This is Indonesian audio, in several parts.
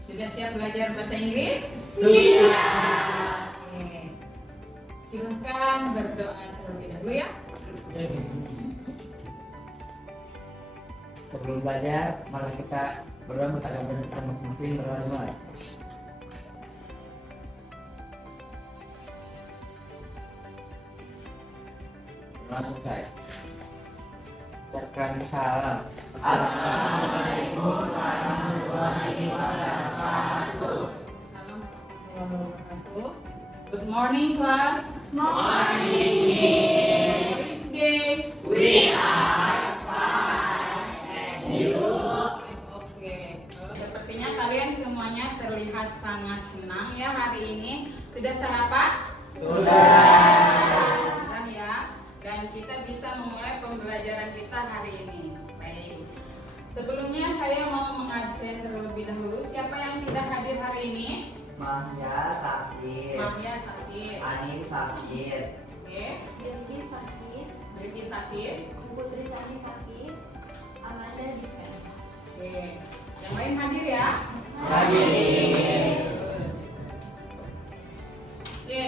Sudah siap belajar bahasa Inggris? Siap. Oke. Silakan berdoa terlebih dahulu ya. Sebelum belajar, mari kita berdoa minta gambar kita masing-masing berdoa dimulai. Langsung saya ucapkan salam. Assalamualaikum warahmatullahi wabarakatuh. Assalamualaikum warahmatullahi wabarakatuh. Good morning class. Morning. Which day? We are fine. And you? Oke. Sepertinya kalian semuanya terlihat sangat senang ya hari ini. Sudah sarapan? Sudah. Sudah ya. Dan kita bisa memulai pembelajaran kita hari ini. Baik. Sebelumnya saya mau mengabsen terlebih dahulu. Siapa yang tidak hadir hari ini? Mahya sakit. Mahya sakit. Ani sakit. Oke. Dewi sakit, Ricky sakit. Putri Sani sakit, Amanda bisa. Oke. Yang lain hadir ya? Hadir. Oke.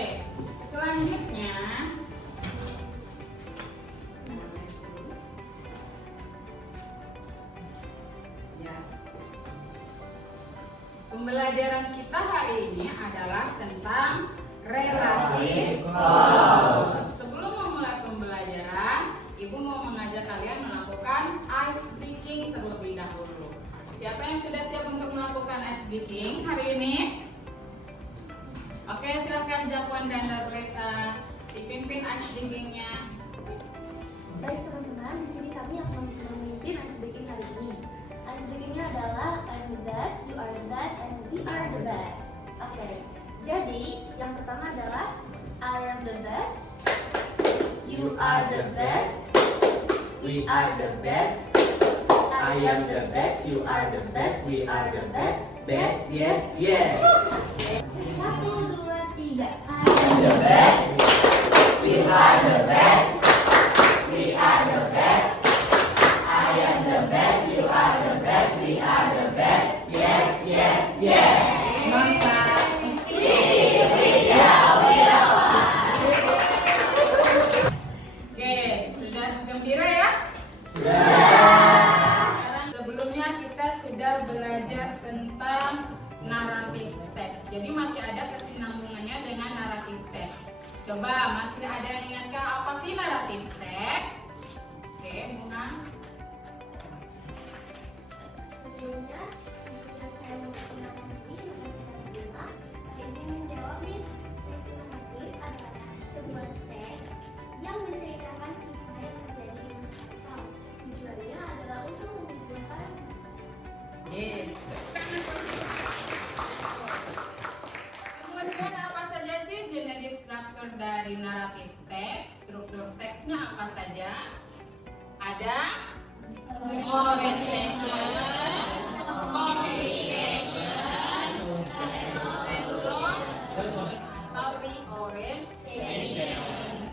Selanjutnya ya. Pembelajaran kita hari ini adalah tentang relative clause. Sebelum memulai pembelajaran, Ibu mau mengajak kalian melakukan ice breaking terlebih dahulu. Siapa yang sudah siap untuk melakukan ice breaking hari ini? Oke, silakan Jakwan dan Darleta dipimpin ice breakingnya. Baik teman-teman, di sini kami akan memimpin ice breaking hari ini. Ice breakingnya adalah I'm the best, you are the best, and we are the best. Oke, jadi yang pertama adalah I am the best, you are the best, we are the best, I am the best, you are the best, we are the best. Best, yes, yes. 1, 2, 3. I am the best. We are the best. We are the best. I am the best. You are the best. We are the best. Yes, yes, yes. Oke, sudah gembira ya? Sudah. Sekarang sebelumnya kita sudah belajar tentang naratif teks. Jadi masih ada kesinambungannya dengan naratif teks. Coba masih ada yang ingatkah apa sih naratif teks? Oke, Muna. Sebelumnya, ketika saya menggunakan ini, saya bilang, saya ingin menjawab Miss. Teks naratif adalah sebuah teks yang menceritakan kisah yang terjadi di masa lalu. Tujuannya adalah untuk mengumpulkan Yes. Kemudian apa saja sih jenis struktur dari naratif teks? Struktur teksnya apa saja? Ada orientation, communication, atau reorientation.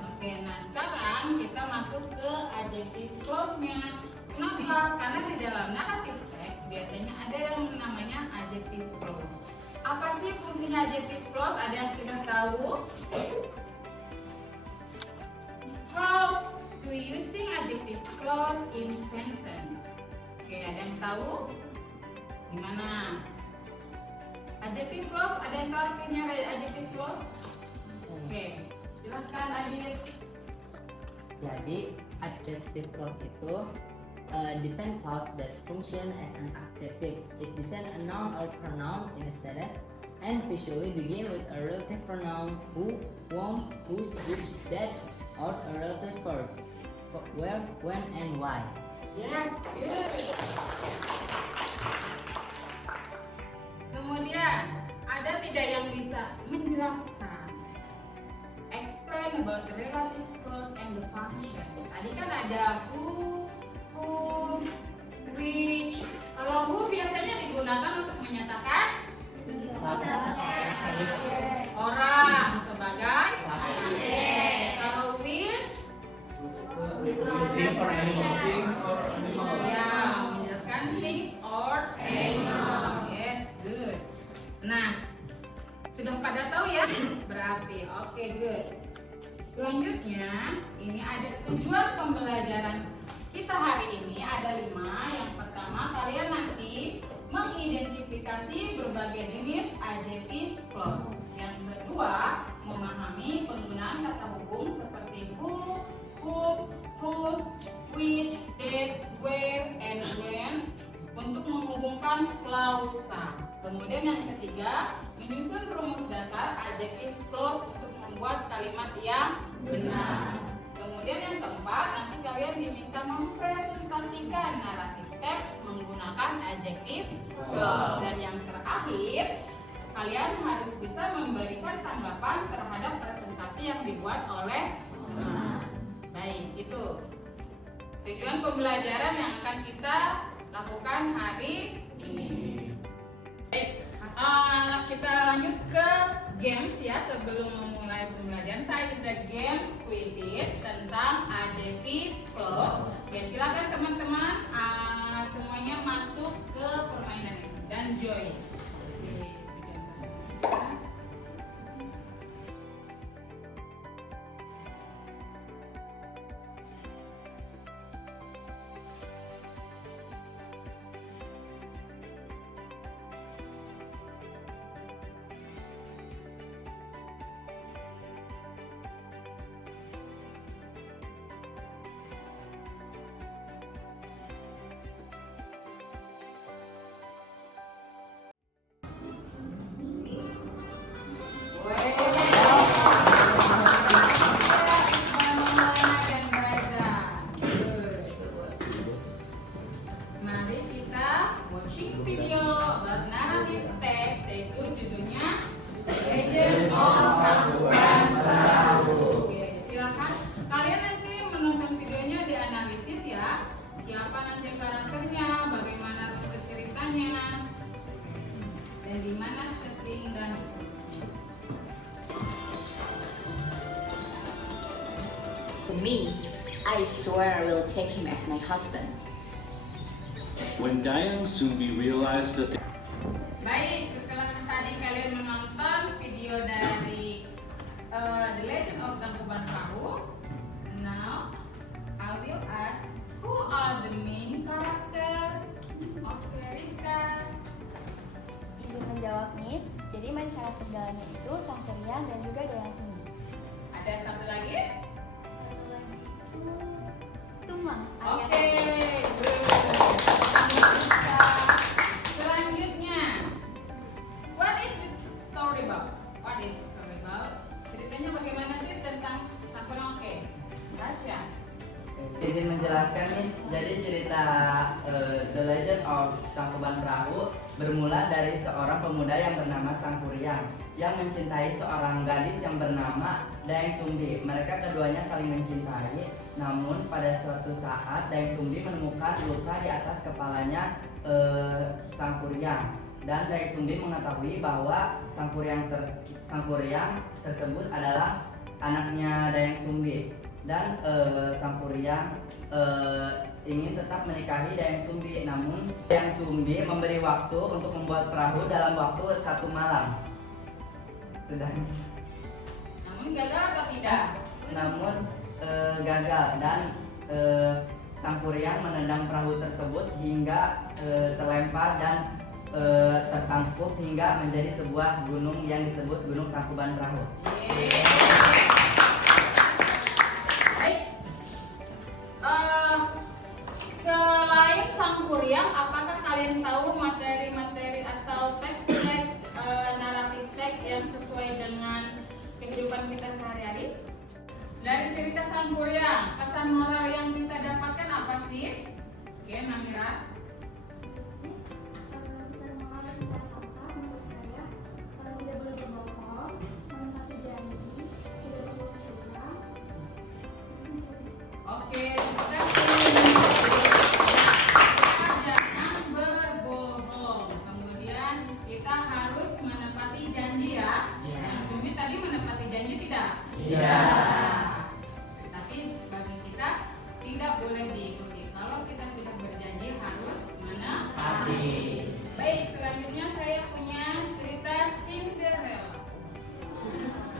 Oke, nah sekarang kita masuk ke adjective clause-nya. Kenapa? Karena di dalam naratif teks biasanya ada yang namanya adjective clause. Apa sih fungsinya adjective clause? Ada yang sudah tahu? How to using adjective clause in sentence? Oke, ada yang tahu? Gimana? Adjective clause, ada yang tahu artinya adjective clause? Oke, silahkan Adit. Jadi, adjective clause itu define clause that function as an adjective. It presents a noun or pronoun in a sentence and visually begin with a relative pronoun who, whom, whose, which, that, or a relative verb. Where, when, and why. Yes, good. Kemudian, ada tidak yang bisa menjelaskan? Explain about the relative clause and the function. Tadi kan ada who, whom, which. Kalau who biasanya digunakan untuk menyatakan orang sebagai subjek. Kalau which Representing for animal things or animal. ya menjelaskan things or animal. Yes, good. good. Selanjutnya, ini ada tujuan pembelajaran kita hari ini ada 5. Yang pertama, kalian nanti mengidentifikasi berbagai jenis adjective clause. Yang kedua, memahami penggunaan kata hubung seperti who, whose, which, did, where, and when untuk menghubungkan klausa. Kemudian yang ketiga, menyusun rumus dasar adjective clause untuk membuat kalimat yang benar. Kemudian yang keempat, nanti kalian diminta mempresentasikan naratif teks menggunakan adjective clause. Dan yang terakhir, kalian harus bisa memberikan tanggapan terhadap presentasi yang dibuat oleh teman. Baik, itu tujuan pembelajaran yang akan kita lakukan hari ini. Baik, kita lanjut ke games ya. Sebelum memulai pembelajaran, saya ada games quizzes tentang adjective clause. Oke, silakan teman-teman semuanya masuk ke permainan ini dan join. Oke, sudah. Mari kita watching video about narrative text, yaitu judulnya Legend of Tangkuban Perahu. Oke, silakan kalian nanti menonton videonya, dianalisis ya. Siapa nanti karakternya, bagaimana rute ceritanya, dan di mana setting dan For me, I swear I will take him as my husband. When Dayang Sumbi realized that Baik, setelah tadi kalian menonton video dari The Legend of Tangkuban Perahu, now I will ask, who are the main character of Rizka? Ibu menjawab, Miss. Jadi main karakter dalamnya itu Sang Kuryang dan juga Dayang Sumbi. Ada satu lagi? Satu lagi itu Tumang. Oke, good. Selanjutnya, what is the story about? What is the story about? Ceritanya bagaimana sih tentang Sang Kuryang? Oke, Rasya. Izin menjelaskan nih, jadi cerita The Legend of Tangkuban Perahu bermula dari seorang pemuda yang bernama Sang Kuryang yang mencintai seorang gadis yang bernama Dayang Sumbi. Mereka keduanya saling mencintai, namun pada suatu saat Dayang Sumbi menemukan luka di atas kepalanya Sang Kuryang, dan Dayang Sumbi mengetahui bahwa Sang Kuryang tersebut adalah anaknya Dayang Sumbi. Dan Sang Kuryang ingin tetap menikahi Dayang Sumbi, namun Dayang Sumbi memberi waktu untuk membuat perahu dalam waktu 1 malam. Sudah. Namun gagal atau tidak? Namun gagal, dan Sang Kuryang menendang perahu tersebut hingga terlempar dan tertangkup hingga menjadi sebuah gunung yang disebut Gunung Tangkuban Perahu. Selain Sang Kuryang, apakah kalian tahu materi-materi atau teks-teks naratif teks yang sesuai dengan kehidupan kita sehari-hari? Dari cerita Sang Kuryang, pesan moral yang kita dapatkan apa sih? Oke, Namira. Pesan moral yang saya tangkap menurut saya, tidak boleh berbohong, menepati janji, tidak boleh curang. Oke, terima kasih. Jangan berbohong. Kemudian kita harus menepati janji ya. Yang Sumi tadi menepati janji tidak? Iya. Tapi bagi kita tidak boleh diikuti. Kalau kita sudah berjanji harus menepati. Baik, selanjutnya saya punya cerita Cinderella.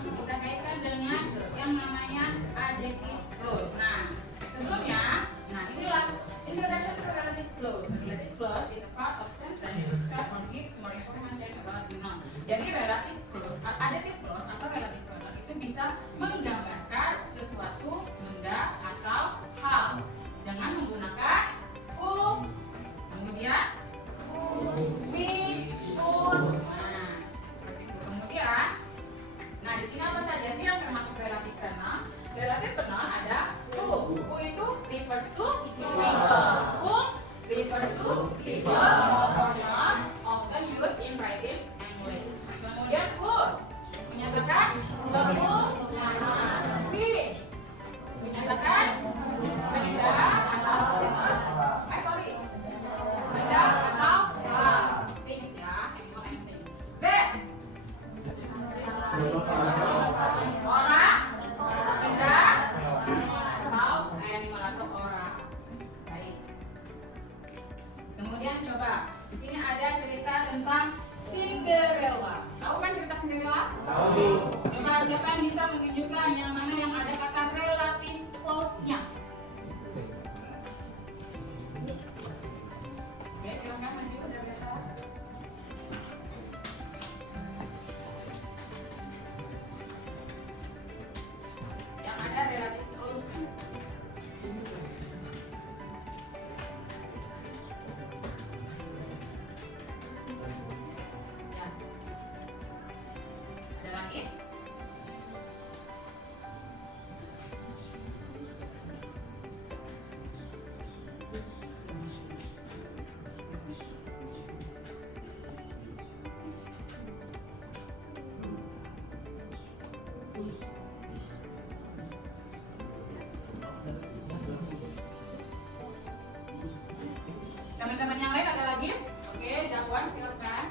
Kita kaitkan dengan yang namanya adjective clause. Nah, sebelumnya, inilah introduction to relative clause. Relative clause is a part of sentence that describes or gives more information about the noun. Jadi relative clause, adjective clause atau relative product itu bisa menggambarkan sesuatu benda atau hal dengan menggunakan who, kemudian which, whose. Nah, seperti itu. Kemudian, nah di sini apa saja sih yang termasuk relative pronoun? Relative pronoun ada who. Who itu refers to people. Who refers to people. Pronoun often used in writing English. Kemudian whose menyatakan penggunaan. Which menyatakan benda atau benda atau hal. Things ya, animal and things. That orang, benda atau animal atau orang. Baik. Kemudian coba di sini ada cerita tentang Cinderella. Tahu kan cerita Cinderella? Tahu. Coba siapa yang bisa menunjukkan yang mana yang ada kata relative clause-nya? Oke, silakan maju dari atas. Yang ada relative clause-nya. Ya. Ada lagi? Teman-teman yang lain ada lagi? Oke, Jagoan silakan.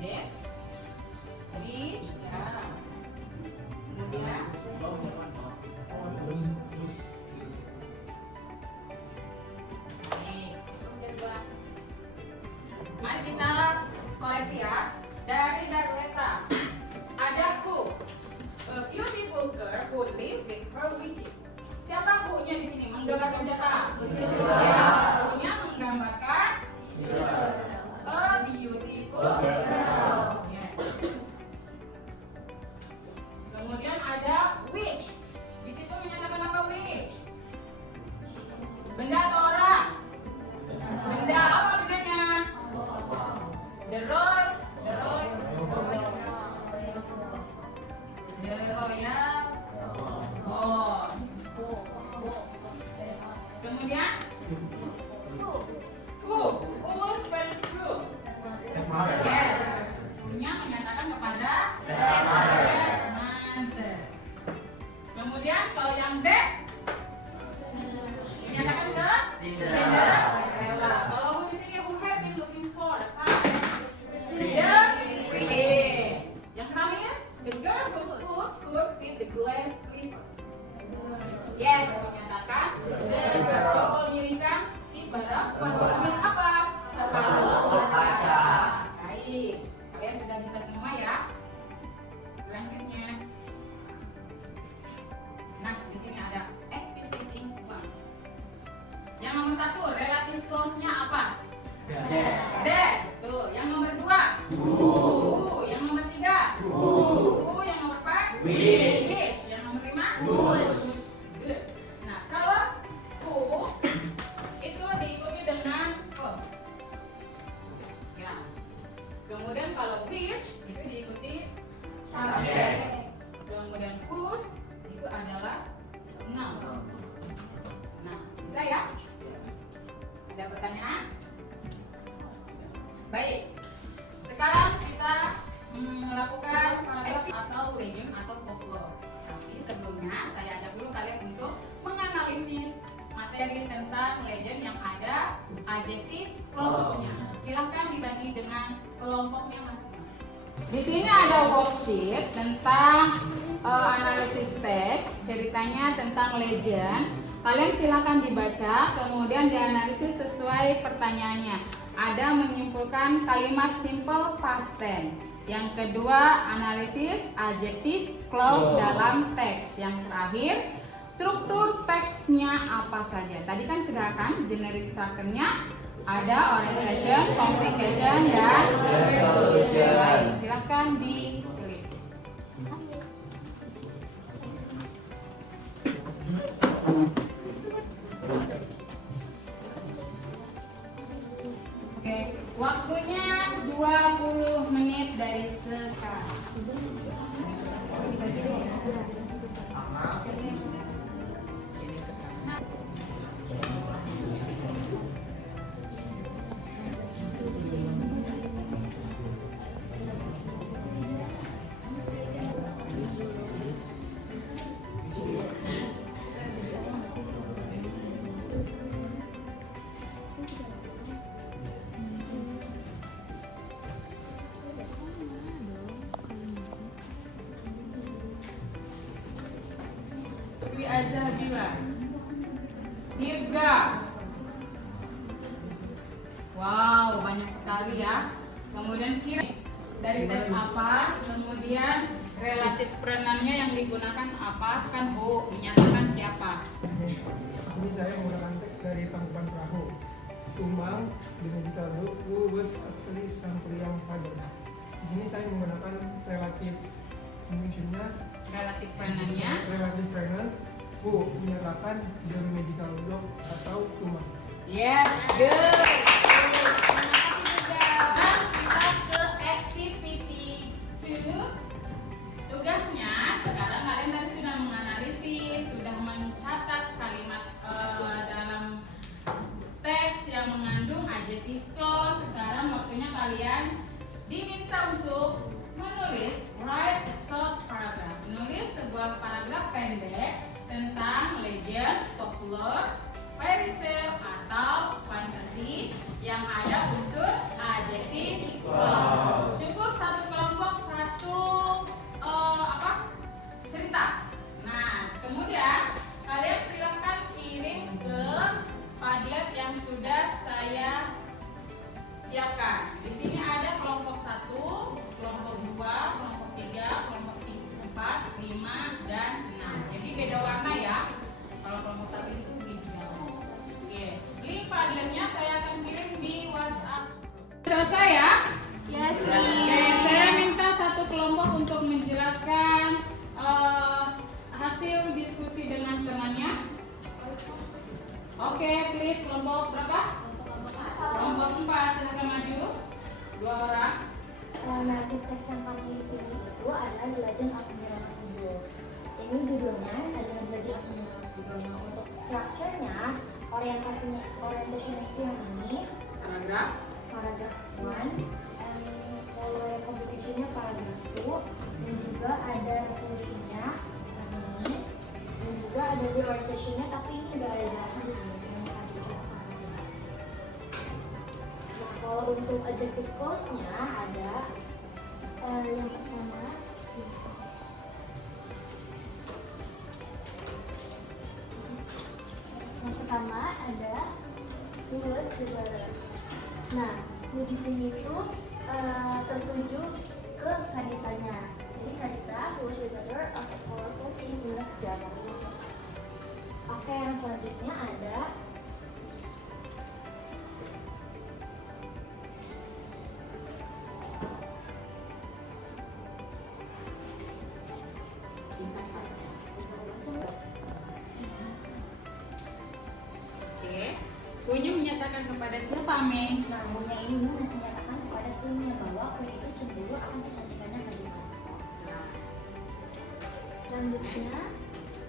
Yes. Reach, ya. Kemudian nih, cukup Jagoan. Mari kita koreksi ya. Dari Darweta ada who, a beautiful girl who lives with her witches. Siapa who-nya di sini? Menggambarkan siapa? Who-nya menggambarkan a beautiful girl. Yes. Kemudian ada witch. Di situ menyatakan apa witch? Benda atau orang? Benda, apa bendanya? The royal oh. Kemudian who was very true. Yes. Nya menyatakan kepada mother. Kemudian kalau yang dead menyatakan ke Cinderella. Kalau who di sini who have been looking for the prince. Yang terakhir, the girl who stood could fit the glass slipper. Yes, menyatakan the girl mengirimkan si barang apa? Sepatu kaca. Baik, kalian sudah bisa semua ya. Selanjutnya, nah di sini ada activity 1. Yang nomor 1, relative clause-nya apa? That. Tuh, yang nomor 2. Who. Yang nomor 3. Who. Yang nomor 4. Which. Yang nomor 5. Whose. Good. Nah, kalau who itu diikuti dengan verb. Ya. Kemudian kalau which itu diikuti subject. Kemudian whose itu adalah noun. Nah, bisa ya? Ada pertanyaan? Baik, sekarang kita melakukan paragraf atau legend atau folklore. Tapi sebelumnya saya ajak dulu kalian untuk menganalisis materi tentang legend yang ada adjective clause-nya. Silahkan dibagi dengan kelompoknya masing-masing. Di sini ada worksheet tentang analisis teks, ceritanya tentang legend. Kalian silakan dibaca, kemudian dianalisis sesuai pertanyaannya. Ada menyimpulkan kalimat simple past tense. Yang kedua, analisis adjective clause dalam teks. Yang terakhir, struktur teksnya apa saja. Tadi kan sudah kan generic structure-nya ada orientation, complication, dan resolution. Silakan ditulis. Oke, waktunya 20 menit dari sekarang. Dwi Azhabila, Dirga. Wow, banyak sekali ya. Kemudian kira dari tes apa, kemudian relatif pronoun-nya yang digunakan apa, kan who, menyatakan siapa. Di sini saya menggunakan teks dari Tangkuban Perahu. Tumang the medical book who was actually Sangkuriang father. Di sini saya menggunakan relatif conjunctionnya, Relatif pronoun-nya. relatif pronoun who menyatakan the medical dog atau Tumang. Yes, good. Terima kasih juga. Kita ke activity 2. Tugasnya sekarang kalian tadi sudah menganalisis, sudah mencatat kalimat dalam teks yang mengandung adjective clause. Sekarang waktunya kalian diminta untuk menulis write a short paragraph. Menulis sebuah paragraf pendek tentang legend, folklore, fairy tale atau fantasi yang ada unsur adjective clause. Cukup satu kelompok, satu cerita. Nah, kemudian kalian silakan kirim ke Padlet yang sudah saya siapkan. Di sini ada kelompok 1, kelompok 2, kelompok 3, kelompok 4, 5, dan 6. Jadi beda warna ya. Kalau kelompok 1 itu hijau. Oke, link Padletnya saya akan kirim di WhatsApp. Selesai ya? Yes, Oke, saya minta satu kelompok untuk menjelaskan hasil diskusi dengan temannya. Oke, please kelompok berapa? Kelompok 4, silakan maju. 2 orang. Narrative teks yang kami pilih itu adalah The Legend of Mirana Kidul. Ini judulnya adalah The Legend of Mirana Kidul. Nah, untuk strukturnya, orientasinya itu yang ini. Paragraf. Paragraf 1, follow complication-nya paragraf 2, dan juga ada resolution-nya yang ini, dan juga ada the orientation-nya, tapi ini udah ada jelasan di sini yang tadi saya sampaikan. Nah, kalau untuk adjective clause-nya ada yang pertama ada Louis Trevor. Nah, di sini itu tertuju ke kaditanya. Jadi kadita Louis Trevor of a powerful king in sejarah. Oke, yang selanjutnya ada Oke. Kuenya menyatakan kepada siapa, Mei? Nah, Munya ini menyatakan kepada Queen-nya bahwa Queen itu cemburu akan kecantikannya Kadita. Selanjutnya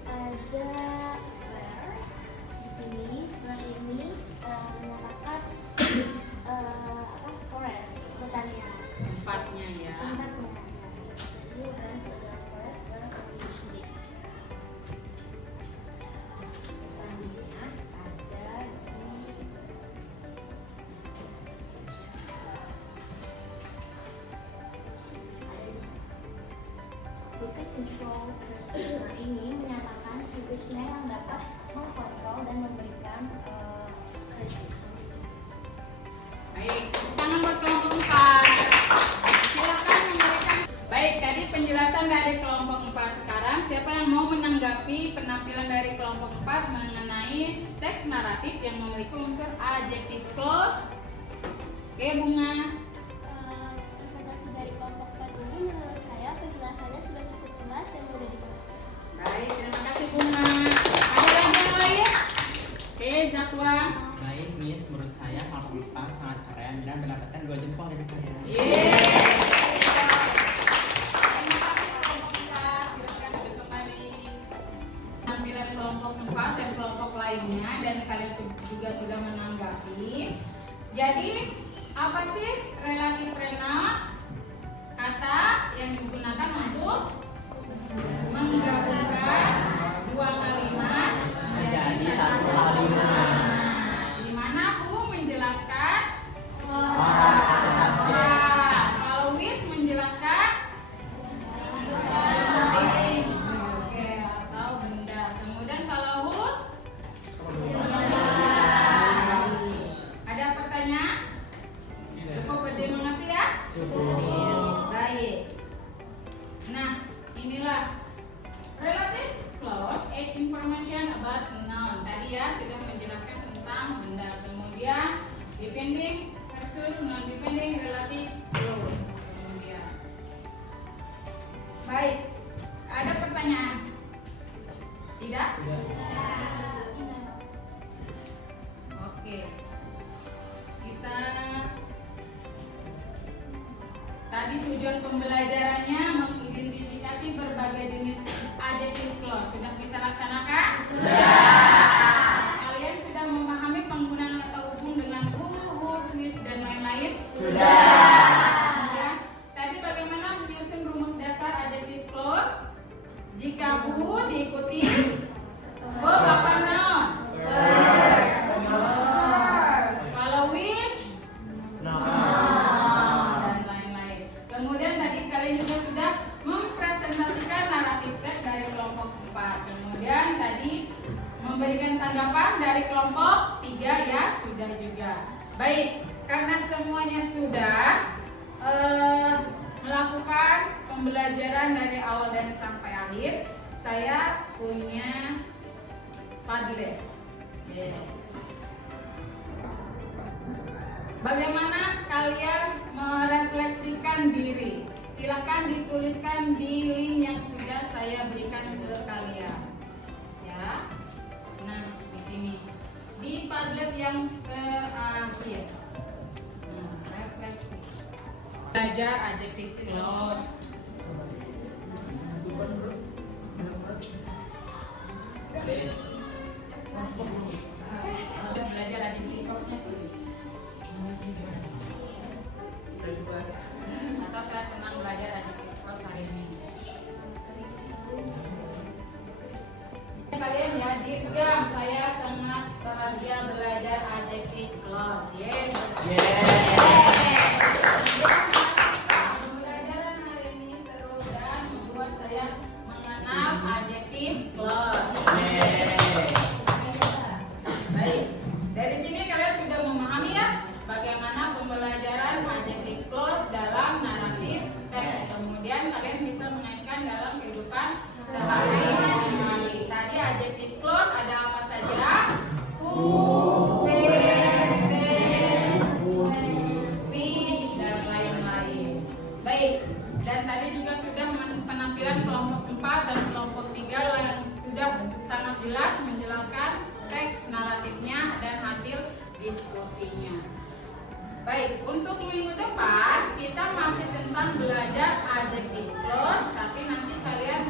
ada Claire. Di sini Claire ini menyatakan forest, pertanian. Tempatnya ya. Tempatnya. Ini adalah forest where we live. Selanjutnya ada di Wicked Control Person. Nah, ini menyatakan speech-speech-nya yang dapat mengkontrol dan memberikan krisis. Baik, tepuk tangan buat kelompok 4. Silakan memberikan. Baik, tadi penjelasan dari kelompok 4. Sekarang siapa yang mau menanggapi penampilan dari kelompok 4 mengenai teks naratif yang memiliki unsur adjective clause? Oke, Bunga. Presentasi dari kelompok 4 ini menurut saya penjelasannya sudah cukup jelas dan mudah dipahami. Baik, terima kasih Bunga. Ada lagi yang lain? Oke, Zakwa. Baik, Miss, menurut saya kelompok 4 sangat keren dan mendapatkan 2 jempol dari saya. Tampilan kelompok 4 dan kelompok lainnya dan kalian juga sudah menanggapi. Jadi apa sih relatif pronoun? Kata yang digunakan untuk menggabungkan dua kalimat menjadi satu kalimat. Di mana who menjelaskan kalau with menjelaskan oke, atau benda. Kemudian kalau whose ada pertanyaan? Cukup berdiri mengerti ya? Baik. Nah, inilah relative clause adds information about noun. Tadi ya sudah menjelaskan tentang benda. Kemudian depending versus non-depending relative clause. Kemudian, baik. Ada pertanyaan? Tidak? Oke. Kita tadi tujuan pembelajarannya mengidentifikasi berbagai jenis adjective clause. Sudah kita laksanakan? Sudah. Kalian sudah memahami penggunaan kata hubung dengan who, whose, with, dan lain-lain? Sudah. Ya. Tadi bagaimana menyusun rumus dasar adjective clause? Jika who diikuti verb apa noun? Kalau which? Dan lain-lain. Kemudian tadi kalian juga sudah mempresentasikan naratif teks dari kelompok 4. Kemudian tadi memberikan tanggapan dari kelompok 3 ya, sudah juga. Baik, karena semuanya sudah melakukan pembelajaran dari awal dan sampai akhir, saya punya Padlet. Oke. Bagaimana kalian merefleksikan diri? Silahkan dituliskan di link yang sudah saya berikan ke kalian. Ya. Nah, di sini. Di Padlet yang terakhir. Nah, refleksi. Belajar adjective clause. Belajar adjective clause-nya dulu. Atau saya senang belajar adjective clause hari ini. Kalian ya, dirgam, saya sangat bahagia belajar adjective clause. Yes. Pembelajaran hari ini seru dan membuat saya mengenal adjective clause. Baik, dari sini kalian sudah memahami ya bagaimana pembelajaran adjective clause dalam naratif teks. Kemudian kalian bisa mengaitkan dalam kehidupan sehari-hari. Tadi adjective clause ada apa saja? Who, where, when, which, dan lain-lain. Baik, dan tadi juga sudah penampilan kelompok 4 dan kelompok 3 yang sudah sangat jelas menjelaskan teks naratifnya dan hasil diskusinya. Baik, untuk minggu depan kita masih tentang belajar adjective clause, tapi nanti kalian